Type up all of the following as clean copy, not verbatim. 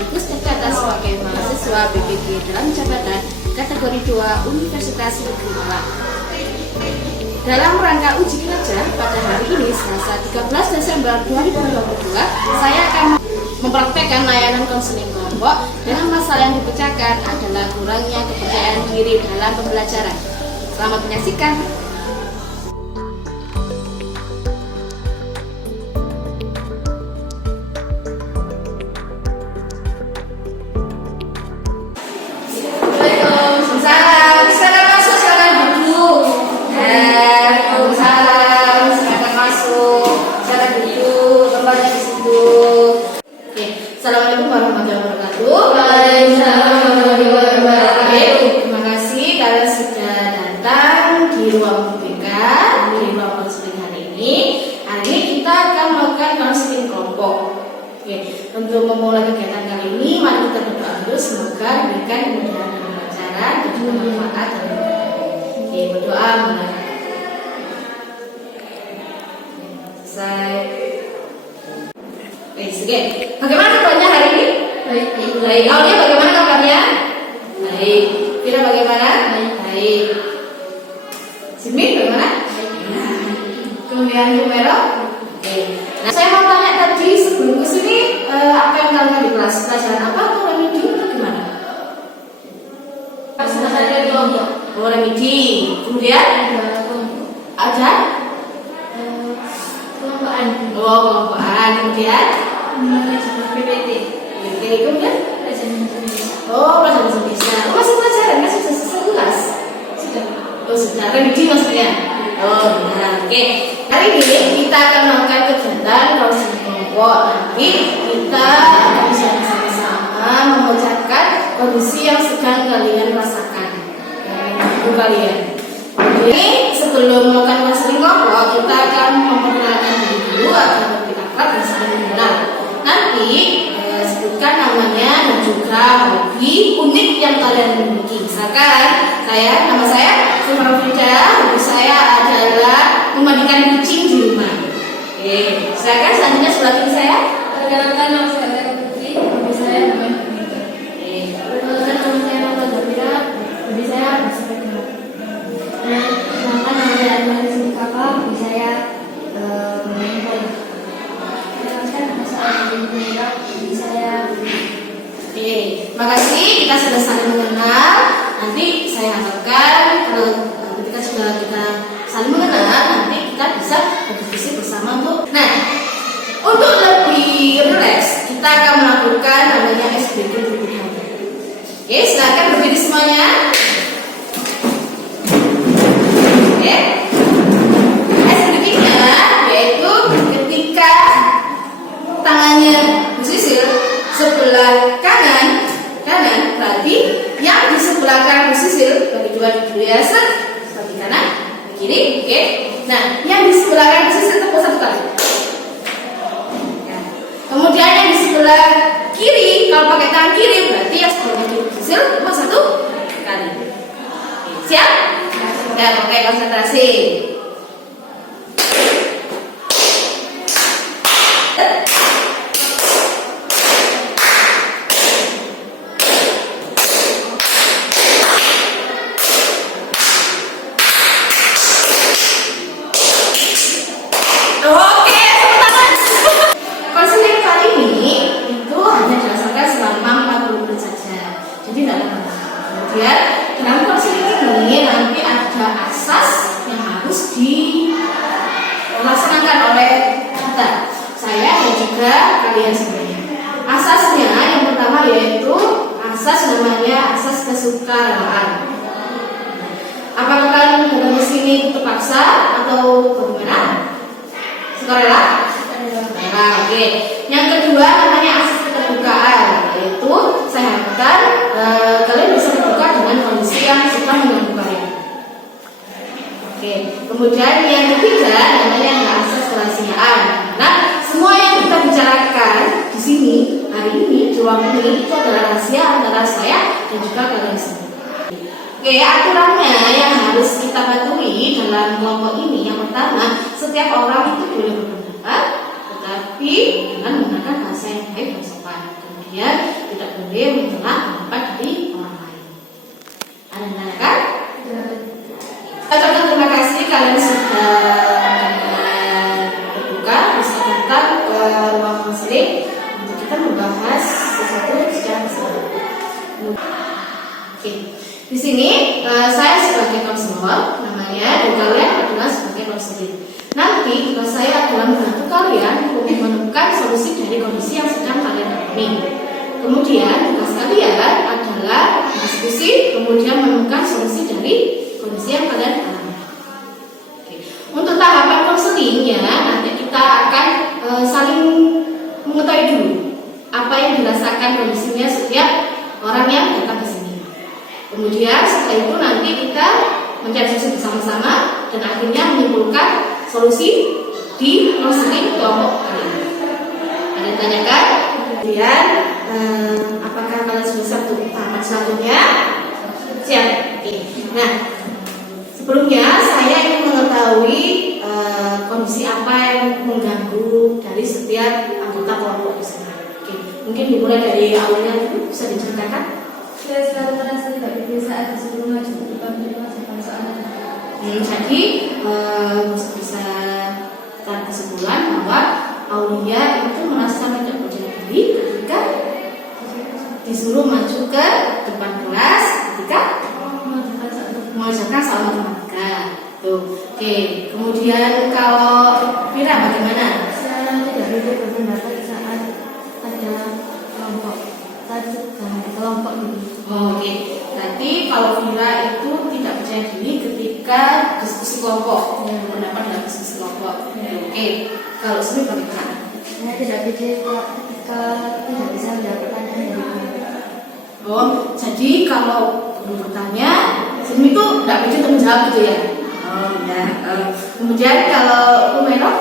sekaligus tercatat sebagai mahasiswa BPG dalam jabatan kategori 2 Universitas Negeri Malang. Dalam rangka uji kinerja pada hari ini, Selasa 13 Desember 2022, saya akan mempraktekkan layanan konseling kelompok dengan masalah yang dipecahkan adalah kurangnya kepercayaan diri dalam pembelajaran. Selamat menyaksikan. Assalamualaikum warahmatullahi wabarakatuh. Terima kasih kalian sudah datang di ruang BPK, di ruang konseling hari ini. Hari ini kita akan melakukan konseling kelompok. Untuk memulai kegiatan kali ini, mari kita berdoa dulu, semoga diberikan kemudahan dalam pembelajaran dan juga manfaat. Berdoa mulai. Selesai. Bagaimana kabarnya hari ini? Baik. Aulia, bagaimana kabarnya? Baik. Vira, bagaimana? Baik. Simin, bagaimana? Kemudian Kumero? Nah, saya mau tanya tadi sebelum kesini apa yang kalian di kelas? Pelajaran apa atau remedi atau gimana? Ada kelompok. Oh, remedi. Kemudian ada kelompokan. Oh, kelompokan. Kemudian PPT. Kemudian pelajaran bahasa Indonesia. Masih pelajaran kan sudah selesai kelas? Sudah. Oh, sudah. Remedi maksudnya. Oh, benar. Oke. Hari ini kita akan melakukan kegiatan konseling kelompok. Nanti kita akan bersama-sama memecahkan kondisi yang sedang kalian rasakan. Ibu kalian. Jadi sebelum melakukan konseling kelompok, kita akan memperkenalkan diri dulu agar lebih akrab dan saling mengenal. Nanti sebutkan namanya dan juga hobi unik yang kalian miliki. Misalkan nama saya Sumarafida, hobi saya adalah memandikan kucing di rumah. Oke, silakan selanjutnya sebelah kiri saya. Perkenalkan, nama saya Putri, hobi saya bermain badminton. Perkenalkan, nama saya Nova Zabira, hobi saya bersepeda. Perkenalkan, nama saya Armani Sindikapa, hobi saya bermain bola. Perkenalkan, nama saya Armani, hobi saya Oke, makasih, kita sudah saling mengenal. Nanti saya harapkan ketika sudah kita saling mengenal, nanti kita bisa berdiskusi bersama untuk lebih rileks, kita akan melakukan namanya SBG terlebih dahulu. Oke, silakan berdiri semuanya. Oke, SBG-nya yaitu ketika tangannya posisi sebelah kanan berarti yang di sebelah kanan posisi bagi dua ya, seperti kanan kiri. Oke. Nah, yang di sebelah kanan posisi tepuk satu kali. Kemudian yang di sebelah kiri, kalau pakai tangan kiri berarti yang sebelah kiri posisi tepuk satu kali. Oke, siap? Ya, oke, konsentrasi. Kemudian dalam konseling ini nanti ada asas yang harus dilaksanakan oleh kita, saya dan juga kalian semuanya. Asasnya yang pertama yaitu asas namanya asas kesukarelawan. Apakah kalian datang ke sini terpaksa atau bagaimana? Sukarela? Oke. Yang kedua namanya asas keterbukaan, yaitu saya harapkan kalian bisa terbuka dengan kondisi yang suka mengganggu kalian. Oke. Kemudian yang ketiga namanya asas kerahasiaan. Nah, semua yang kita bicarakan di sini hari ini di ruang ini itu adalah rahasia antara saya dan juga kalian semua. Oke, aturannya yang harus kita patuhi dalam kelompok ini, yang pertama, setiap orang itu boleh berpendapat, tetapi dengan menggunakan bahasa yang baik dan sopan. Kemudian tidak boleh mencela pendapat dari orang lain. Ada yang menanyakan? Contoh, terima kasih kalian sudah terbuka bisa datang ke ruang konseling untuk kita membahas sesuatu secara bersama. Oke, di sini saya sebagai konselor namanya dan kalian adalah sebagai konseling. Nanti tugas saya adalah membantu kalian untuk menemukan solusi dari kondisi yang sedang kalian alami. Kemudian tugas kalian adalah diskusi, kemudian menemukan solusi dari kondisi yang kalian alami. Oke. Untuk tahapan konselingnya nanti kita akan saling mengetahui dulu apa yang dirasakan kondisinya setiap orang yang datang ke sini. Kemudian setelah itu nanti kita mencari solusi bersama-sama dan akhirnya menyimpulkan solusi di konseling kelompok kali ini. Ada yang ditanyakan? Kemudian apakah kalian sudah siap untuk tahapan selanjutnya? Siap. Oke. Nah, sebelumnya saya ingin mengetahui kondisi apa yang mengganggu dari setiap anggota kelompok di sini. Oke. Mungkin dimulai dari awalnya dulu, bisa diceritakan? Saya selalu merasa tidak biasa ada sebelum maju ke depan mengerjakan soalnya. Jadi bisa tarik kesimpulan bahwa Aulia itu merasa tidak percaya diri ketika disuruh maju ke depan kelas ketika mengerjakan soal matematika. Tuh, oke. Kemudian kalau Vira bagaimana? Saya tidak bisa berpendapat saat ada kelompok kelompok ini. Oke. Berarti kalau Vira itu tidak percaya diri ketika diskusi kelompok, berpendapat dalam diskusi kelompok. Oke. Kalau Sumi bagaimana? Saya tidak bisa ketika tidak bisa mendapatkan dari guru. Oh, jadi kalau guru bertanya, Sumi itu tidak bisa untuk menjawab gitu ya? Oh ya. Kemudian kalau Umero?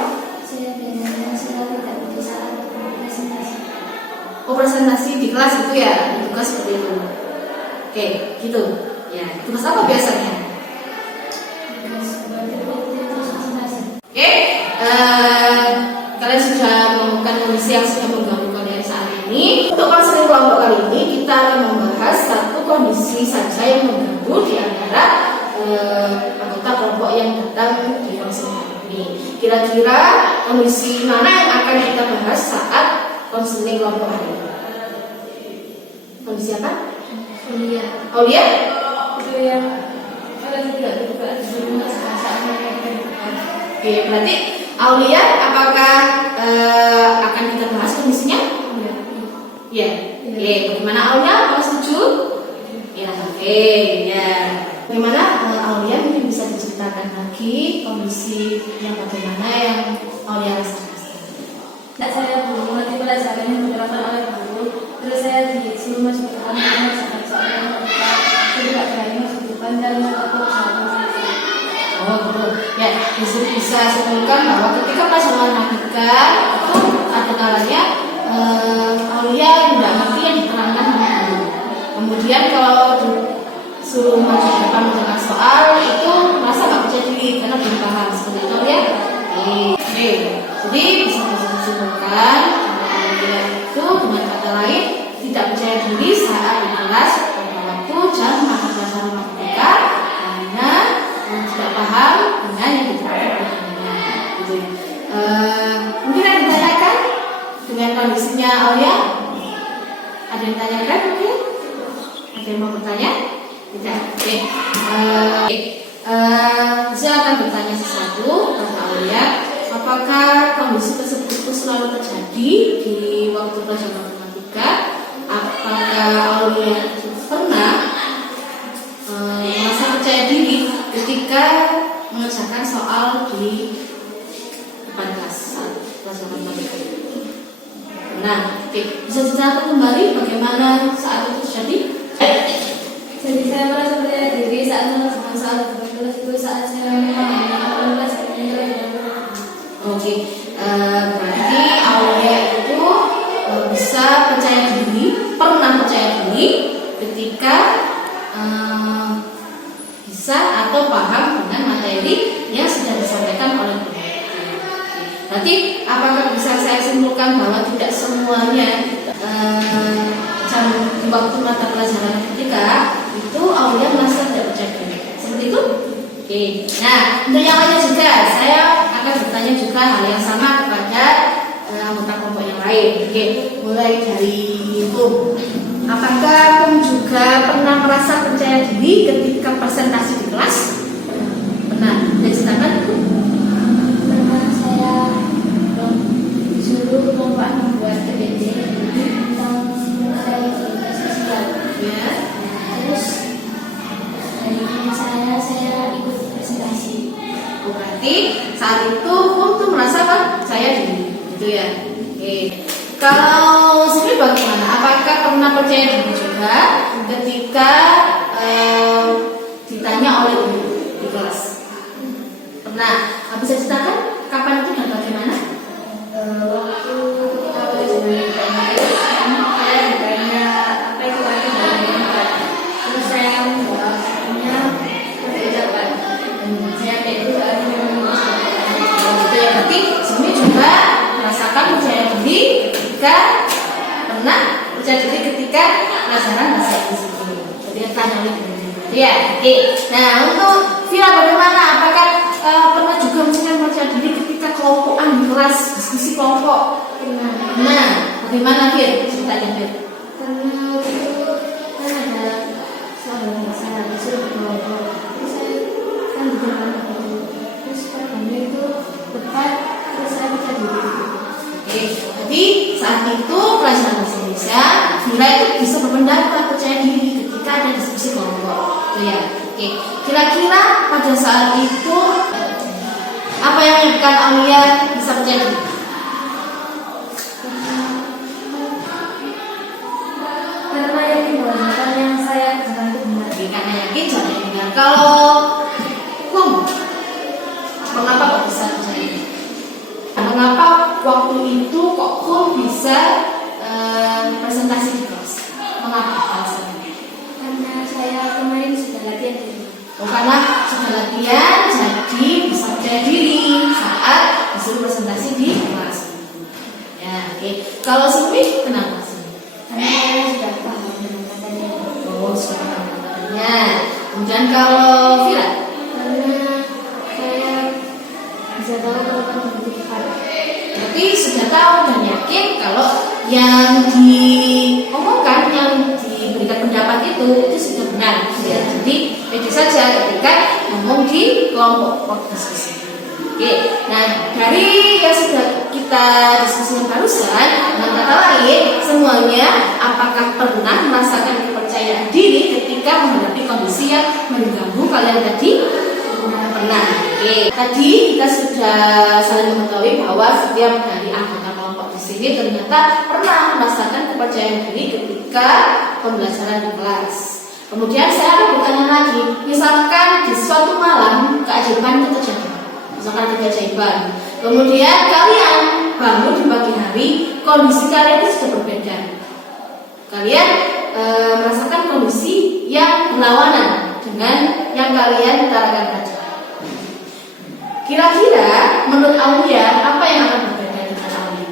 Saya biasanya tidak bisa presentasi. Oh, presentasi di kelas itu ya, tugas seperti itu. Oke, gitu. Ya, tugas apa biasanya? Oke, kalian sudah menemukan kondisi yang sudah mengganggu kalian saat ini. Untuk konseling kelompok kali ini kita akan membahas satu kondisi saja yang mengganggu di antara anggota kelompok yang datang di konseling kali ini. Kira-kira kondisi mana yang akan kita bahas saat konseling kelompok hari ini? Kondisi apa? Aulia? Itu yang kalian tidak juga sebelumnya saat Oke, berarti Aulia apakah akan kita bahas kondisinya? Iya. Oke, bagaimana Aulia? Mau setuju? Ya, oke, ya. Bagaimana Aulia mungkin bisa diceritakan lagi kondisi yang bagaimana yang Aulia rasakan? Saya belum mengerti pelajaran yang diterapkan oleh guru. Terus saya disuruh maju ke depan mengerjakan soal matematika. Saya tidak berani maju ke depan dan aku bersama. Oh, betul. Ya, bisa simpulkan bahwa ketika pelajaran matematika itu ada kalanya Aulia tidak ngerti yang diterangkan oleh guru. Kemudian kalau disuruh maju ke depan mengerjakan soal itu merasa nggak percaya diri karena belum paham seperti itu ya. Oke. Jadi bisa disimpulkan Aulia itu dengan kata lain tidak percaya diri saat di kelas pada waktu jam mata pelajaran matematika karena tidak paham dengan yang diterangkan oleh gurunya. Gitu ya. Mungkin ada yang ditanyakan dengan kondisinya Aulia? Ada yang ditanyakan mungkin? Ada yang mau bertanya? Tidak. Oke. Saya akan bertanya sesuatu kepada Aulia. Apakah kondisi tersebut itu selalu terjadi di waktu pelajaran matematika? Apakah Aulia pernah merasa percaya diri ketika mengerjakan soal di depan kelas saat pelajaran matematika? Nah, oke. Bisa diceritakan kembali bagaimana saat itu terjadi? Jadi saya merasa percaya diri saat mengerjakan soal depan kelas itu saat saya memahami kelas ini. Oke, berarti Aulia itu bisa percaya diri, pernah percaya diri ketika bisa atau paham dengan materi yang sudah disampaikan oleh guru. Berarti apakah bisa saya simpulkan bahwa tidak semuanya calon waktu mata pelajaran ketika itu Aulia merasa tidak percaya diri. Seperti itu? Oke. Nah, untuk yang lainnya juga saya akan bertanya juga hal yang sama kepada anggota kelompok yang lain. Oke, mulai dari apakah Kum juga pernah merasa percaya diri ketika presentasi di kelas? Pernah. Dan sedangkan Kum? Pernah saya disuruh kelompok membuat PPT tentang mengenai sosial. Ya. Terus dari saya ikut presentasi. Berarti saat itu Kum tuh merasa percaya diri, gitu ya. Oke. Kalau sendiri bagaimana? Apakah pernah percaya diri juga ketika ditanya oleh guru di kelas? Pernah. Bisa ceritakan kapan itu dan bagaimana? Waktu ketika pelajaran saya ditanya apa itu arti dari debat. Terus saya menjawab artinya berucapan. Saya itu artinya Gitu ya. Berarti sebenarnya juga merasakan percaya diri ketika pernah percaya diri ketika pelajaran bahasa Inggris itu. Jadi tanya oleh guru. Ya. Oke. Nah, untuk Vira bagaimana? Apakah pernah juga misalnya percaya diri ketika kelompokan di kelas, diskusi kelompok? Nah, bagaimana Fir? Ceritanya Fir. karena itu kan ada soal saya disuruh berkelompok. Terus saya kan di depan itu. Terus programnya itu tepat. Terus saya bisa diri. Oke, jadi saat itu pelajaran bahasa Indonesia, Vira itu bisa berpendapat percaya diri ketika ada diskusi kelompok. Itu ya. Oke, kira-kira pada saat itu apa yang menyebabkan Aulia bisa percaya diri? Karena yakin bahwa yang saya kerjakan itu benar. Oke, karena yakin jangan dengar. Kalau Kum, mengapa kok bisa percaya diri? Mengapa waktu itu kok Kum bisa presentasi di kelas? Mengapa alasannya? Karena saya kemarin sudah latihan di rumah. Karena sudah latihan, jadi bisa percaya diri saat disuruh presentasi di kelas. Ya, oke. Kalau Sumi, kenapa sih? Karena saya sudah paham dengan matanya. Oh, sudah paham matanya. Kemudian kalau Vira? Karena saya bisa tahu kalau kan begitu tepat. Berarti sudah tahu dan yakin kalau yang diomongkan, yang diberikan pendapat itu sudah benar. Ya, jadi beda saja ketika ngomong di kelompok diskusi. Oke, nah dari yang sudah kita diskusikan barusan, dengan kata lain, semuanya apakah pernah merasakan kepercayaan diri ketika menghadapi kondisi yang mengganggu kalian tadi? Pernah. Oke, tadi kita sudah saling mengetahui bahwa setiap dari anggota kelompok di sini ternyata pernah merasakan kepercayaan diri ketika pembelajaran di kelas. Kemudian saya akan bertanya lagi, misalkan di suatu malam keajaiban itu terjadi, misalkan ada keajaiban, kemudian kalian bangun di pagi hari, kondisi kalian itu sudah berbeda. Kalian merasakan kondisi yang berlawanan dengan yang kalian utarakan tadi. Kira-kira menurut Aulia apa yang akan berbeda dengan Aulia?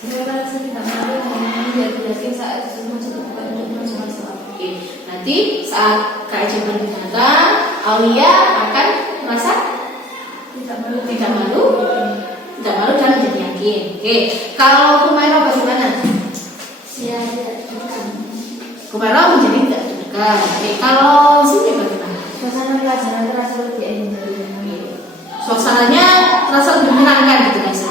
Saya merasa tidak malu karena menjadi yakin saat semua cukup bukan untuk masalah. Oke, nanti saat keajaiban datang, Aulia akan merasa Tidak malu. dan menjadi yakin. Oke, kalau Kumaira bagaimana? Saya tidak yakin. Kumaira menjadi tidak deg-degan. Oke, kalau Sini bagaimana? Suasana pelajaran terasa lebih enjoy. Suasananya terasa lebih menyenangkan gitu guys.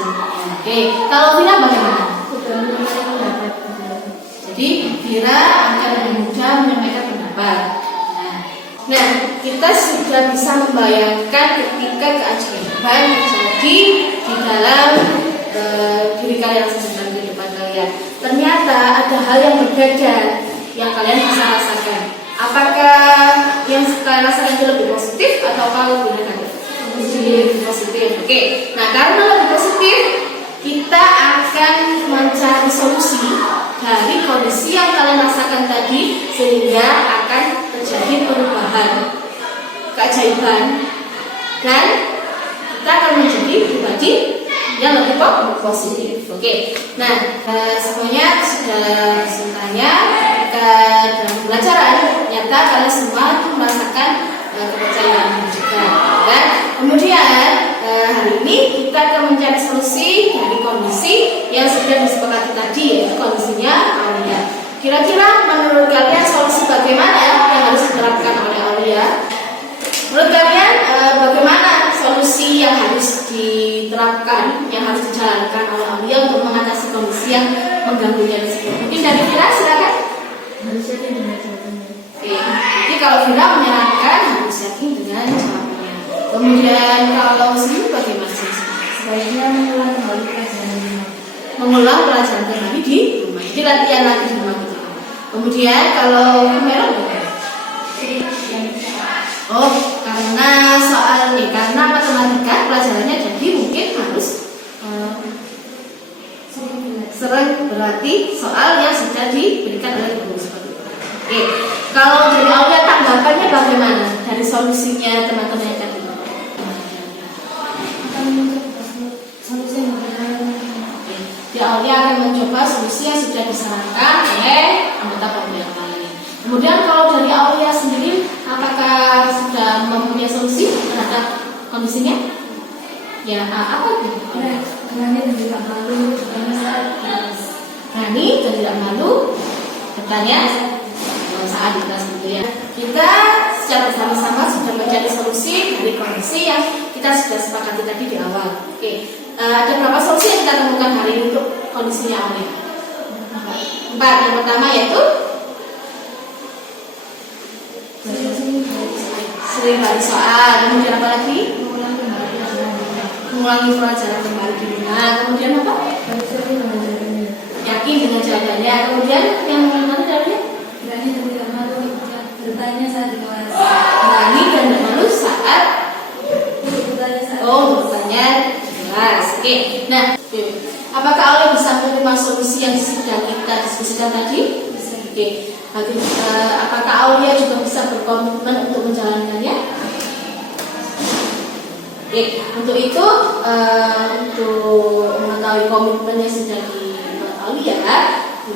Oke, kalau Vira bagaimana? Sudah mulai mendapat. Jadi Vira akan lebih mudah menyampaikan pendapat. Nah, kita sudah bisa membayangkan ketika keajaiban terjadi di dalam diri kalian sedang di depan kalian. Ternyata ada hal yang berbeda yang kalian bisa rasakan. Apakah yang kalian rasakan itu lebih positif atau lebih negatif? Lebih positif. Oke. Nah, karena lebih positif, kita akan mencari solusi dari kondisi yang kalian rasakan tadi sehingga akan terjadi perubahan, keajaiban, dan kita akan menjadi pribadi yang lebih positif. Oke. Nah, semuanya sudah semuanya ternyata kalian semua itu merasakan kepercayaan juga. Dan kemudian hari ini kita akan mencari solusi dari kondisi yang sudah disepakati tadi, yaitu kondisinya Aulia. Kira-kira menurut kalian solusi bagaimana yang harus diterapkan oleh Aulia? Menurut kalian bagaimana solusi yang harus diterapkan, yang harus dijalankan oleh Aulia untuk mengatasi kondisi yang mengganggunya tersebut? Mungkin dari Vira, silakan. Harus yakin dengan jawabannya. Oke, jadi kalau Vira menyarankan harus yakin dengan jawabannya. Kemudian kalau sendiri bagaimana sih? Sebaiknya mengulang kembali pelajaran di rumah. Mengulang pelajaran kembali di rumah. Jadi latihan lagi di rumah gitu. Kemudian kalau Merah bagaimana? Oh, karena soal nih, karena matematika pelajarannya jadi mungkin harus sering berarti soal yang sudah diberikan oleh guru seperti itu. Oke, kalau dari Aulia tanggapannya bagaimana dari solusinya teman-teman yang tadi? Akan mencoba solusi yang berbeda. Jadi Aulia akan mencoba solusi yang sudah disarankan oleh anggota pembeli yang lain. Kemudian kalau dari Aulia sendiri, apakah sudah mempunyai solusi terhadap kondisinya? Ya, apa itu? Berani dan tidak malu bertanya saat kelas. Berani dan tidak malu bertanya saat di kelas gitu ya. Kita secara bersama-sama sudah mencari solusi dari kondisi yang kita sudah sepakati tadi di awal. Oke, ada berapa solusi yang kita temukan hari ini untuk kondisinya Aulia? 4. Yang pertama yaitu sering balik soal. Kemudian apa lagi? Mengulangi pelajaran kembali di rumah. Kemudian apa? Yakin dengan jawabannya. Kemudian yang mana jawabannya? Berani dan tidak malu bertanya saat di kelas. Berani dan tidak malu saat Bertanya saat bertanya jelas. Oke. Nah, apakah Aulia bisa menerima solusi yang sudah kita diskusikan tadi? bisa. Oke. Apakah Aulia juga bisa berkomitmen untuk menjalankannya? Oke, untuk itu untuk mengetahui komitmen yang sudah dibuat Aulia,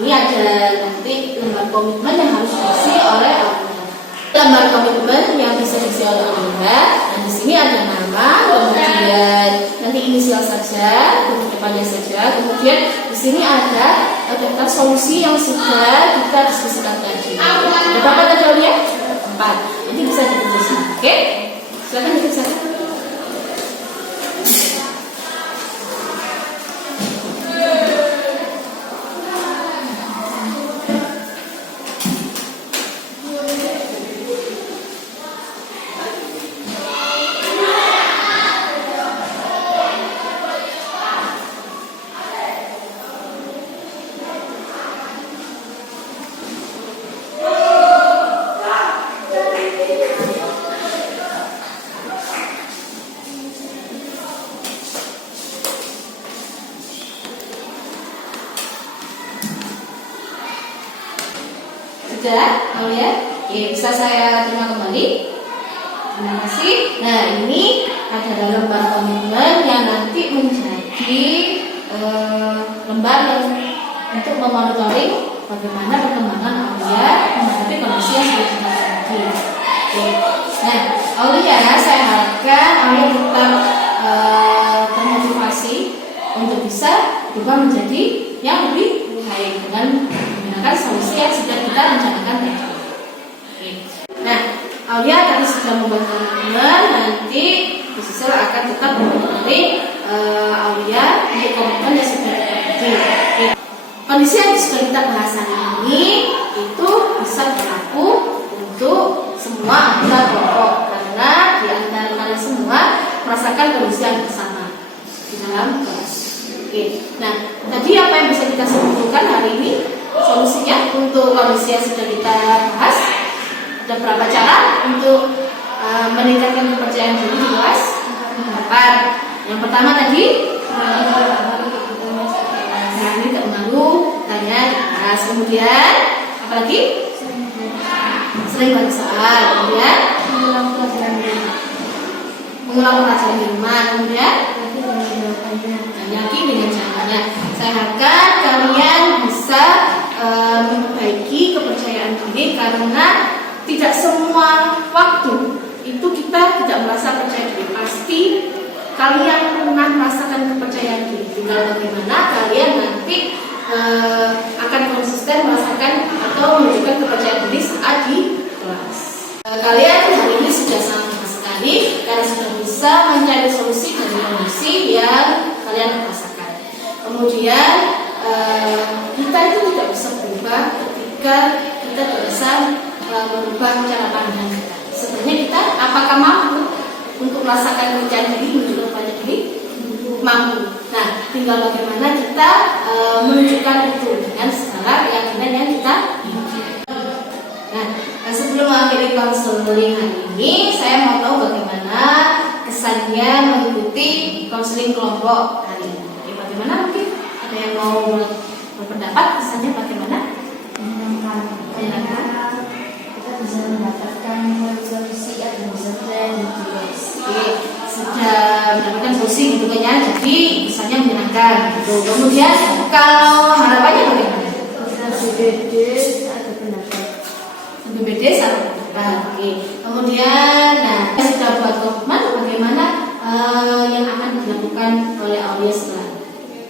ini ada nanti lembar komitmen yang harus diisi oleh Aulia. Lembar komitmen yang bisa diisi oleh Aulia, dan di sini ada nama, kemudian nanti inisial saja, huruf depannya saja, kemudian di sini ada daftar solusi yang sudah kita diskusikan tadi. Ada berapa tadi Aulia? 4. Nanti bisa ditulis. Oke, silakan dituliskan. Sudah, Aulia? Oke, bisa saya terima kembali? Terima kasih. Nah, ini adalah lembar komitmen yang nanti menjadi lembar yang untuk memonitoring bagaimana perkembangan Aulia menghadapi kondisi yang sudah kita hadapi. Oke. Nah, Aulia, saya harapkan Aulia tetap termotivasi untuk bisa berubah menjadi yang lebih baik dengan menggunakan solusi yang sudah kita rencanakan tadi. Oke. Nah, Aulia tadi sudah membuat komitmen, nanti Bu Sisil akan tetap menemani Aulia untuk komitmen yang sudah kita buat. Kondisi yang sudah kita bahas hari ini itu bisa berlaku untuk semua anggota kelompok karena di antara kalian semua merasakan kondisi yang bersama di dalam kelas. Oke. Nah, tadi apa yang bisa kita simpulkan hari ini? Solusinya untuk kondisi yang sudah kita bahas, ada berapa cara untuk meningkatkan kepercayaan diri di kelas? 4. Yang pertama tadi berani tak malu tanya di kelas. Kemudian apa lagi? Sering balik soal. Kemudian mengulang pelajaran di rumah. Kemudian yakin dengan jawabannya. Saya harapkan kalian bisa memperbaiki kepercayaan diri karena tidak semua waktu itu kita tidak merasa percaya diri. Pasti kalian pernah merasakan kepercayaan diri. Tinggal bagaimana kalian nanti akan konsisten merasakan atau menunjukkan kepercayaan diri saat di kelas. Kalian hari ini sudah sangat sekali karena sudah bisa mencari solusi dari kondisi yang kalian rasakan. Kemudian kita itu tidak bisa berubah ketika kita tidak bisa merubah cara pandang kita. Sebenarnya kita apakah mampu untuk merasakan kepercayaan diri, menunjukkan kepercayaan diri? Mampu. Nah, tinggal bagaimana kita menunjukkan itu dengan segala keyakinan yang kita miliki. Nah, sebelum mengakhiri konseling hari ini, saya mau tahu bagaimana kesannya mengikuti konseling kelompok hari ini. Oke, bagaimana mungkin ada yang mau berpendapat kesannya bagaimana? Menyenangkan. Kita bisa mendapatkan solusi atau misalnya Oke, sudah mendapatkan solusi gitu kan ya, jadi kesannya menyenangkan gitu. Kemudian kalau harapannya bagaimana? BBD atau pendapat. BBD sama pendapat. Oke. Kemudian, nah sudah buat komitmen bagaimana yang akan dilakukan oleh Aulia setelah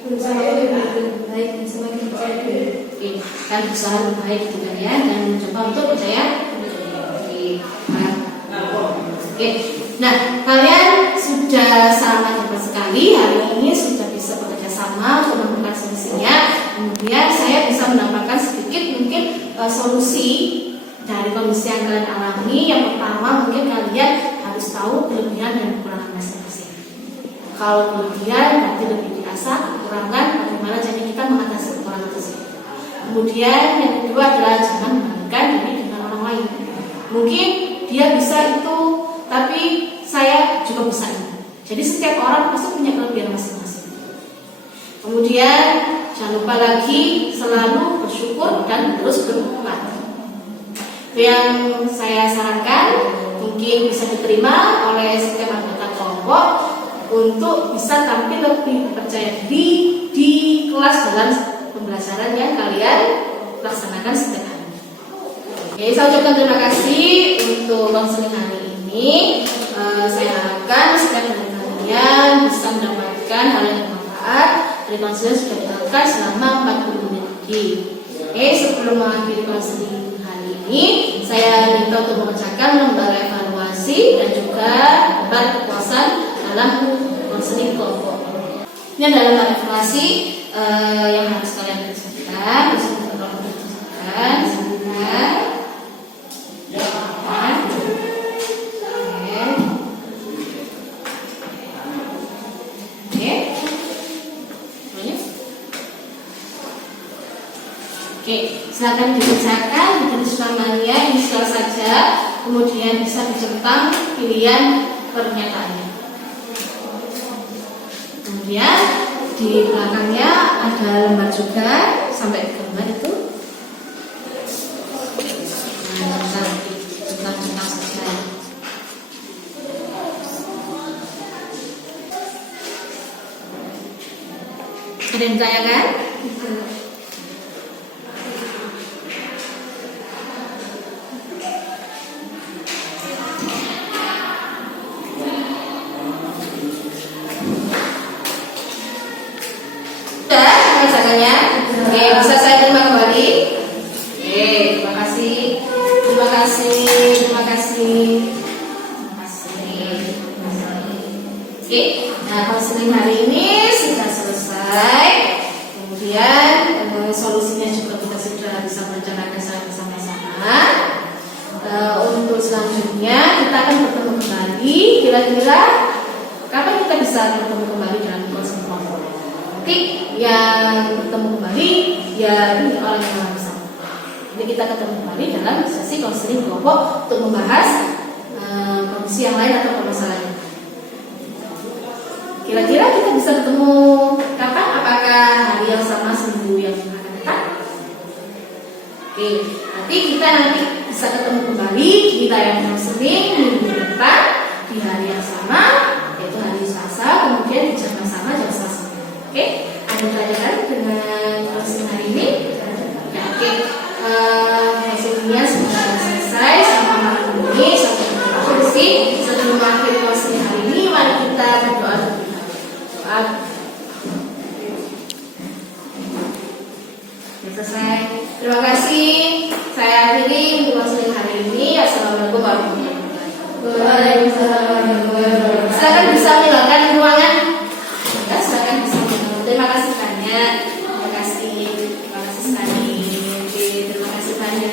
Berusaha lebih baik dan semakin percaya diri. Oke, kan berusaha lebih baik gitu kan ya, dan mencoba untuk percaya. Oke. Nah, kalian sudah sangat hebat sekali hari ini, sudah bisa bekerja sama untuk menemukan solusinya. Kemudian saya bisa mendapatkan sedikit mungkin solusi dari kondisi yang kalian alami. Yang pertama mungkin kalian harus tahu kelebihan dan kekurangan masing-masing. Kalau kelebihan berarti lebih diasah, kekurangan bagaimana cara kita mengatasi kekurangan tersebut. Kemudian yang kedua adalah jangan membandingkan diri dengan orang lain. Mungkin dia bisa itu, tapi saya juga bisa ini. Jadi setiap orang pasti punya kelebihan masing-masing. Kemudian jangan lupa lagi selalu bersyukur dan terus bermanfaat. Yang saya sarankan mungkin bisa diterima oleh setiap anggota kelompok untuk bisa tampil lebih percaya diri di kelas dalam pembelajaran yang kalian laksanakan setiap hari. Oke, saya ucapkan terima kasih untuk konseling hari ini. Saya harapkan setiap dari kalian bisa mendapatkan hal yang bermanfaat dari konseling sudah dilakukan selama 40 menit lagi. Oke, sebelum mengakhiri konseling hari ini, saya minta untuk mengerjakan lembar evaluasi dan juga lembar kepuasan dalam konseling kelompok. Ini adalah lembar evaluasi yang harus kalian kerjakan. Bisa kalian kerjakan sebentar. Oke, silakan dikerjakan, ditulis namanya, inisial saja, kemudian bisa dicentang pilihan pernyataannya. Kemudian di belakangnya ada lembar juga sampai gambar itu. Nah, centang saja. Ada yang ditanyakan? Oke, bisa saya terima kembali? Oke, terima kasih. Terima kasih. Terima kasih. Terima kasih. Oke, nah konseling hari ini sudah selesai. Kemudian solusinya juga kita sudah bisa merencanakan secara bersama-sama. Untuk selanjutnya kita akan bertemu kembali. Kira-kira kapan kita bisa bertemu kembali dalam konseling kelompok? Nanti yang bertemu kembali ya ini orang yang bersama. Jadi kita ketemu kembali dalam sesi konseling kelompok untuk membahas kondisi yang lain atau permasalahan. Kira-kira kita bisa ketemu kapan? Apakah hari yang sama seminggu yang akan datang? Oke, nanti kita bisa ketemu kembali di tayangan konseling minggu depan di hari yang sama, yaitu hari Selasa, kemudian di jam yang sama jam Selasa. Oke, ada pertanyaan dengan konseling hari ini? Ya, oke. Konselingnya sudah selesai. Assalamualaikum warahmatullahi wabarakatuh. Waalaikumsalam warahmatullahi wabarakatuh. Silakan bisa meninggalkan ruangan. Ya, silakan bisa. Terima kasih banyak. Terima kasih. Terima kasih sekali. Oke, terima kasih banyak.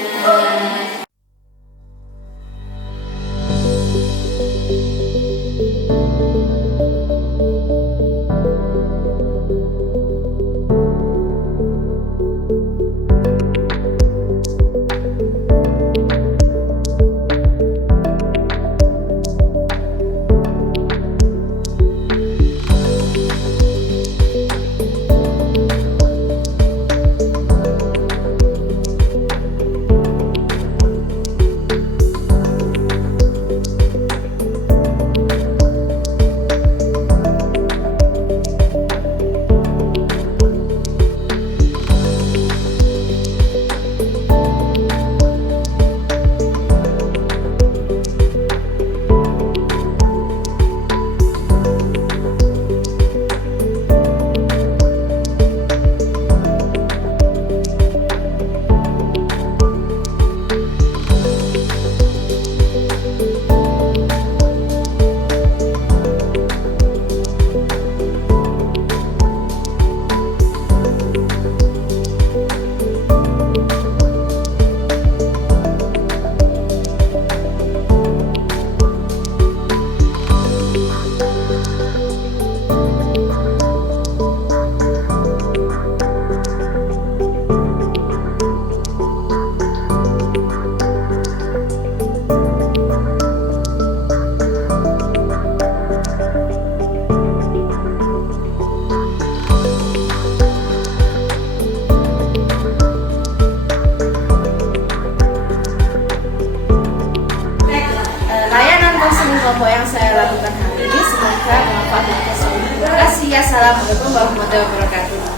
Layanan konseling kelompok yang saya lakukan hari ini semoga bermanfaat untuk semua. Terima kasih. Assalamualaikum warahmatullahi wabarakatuh.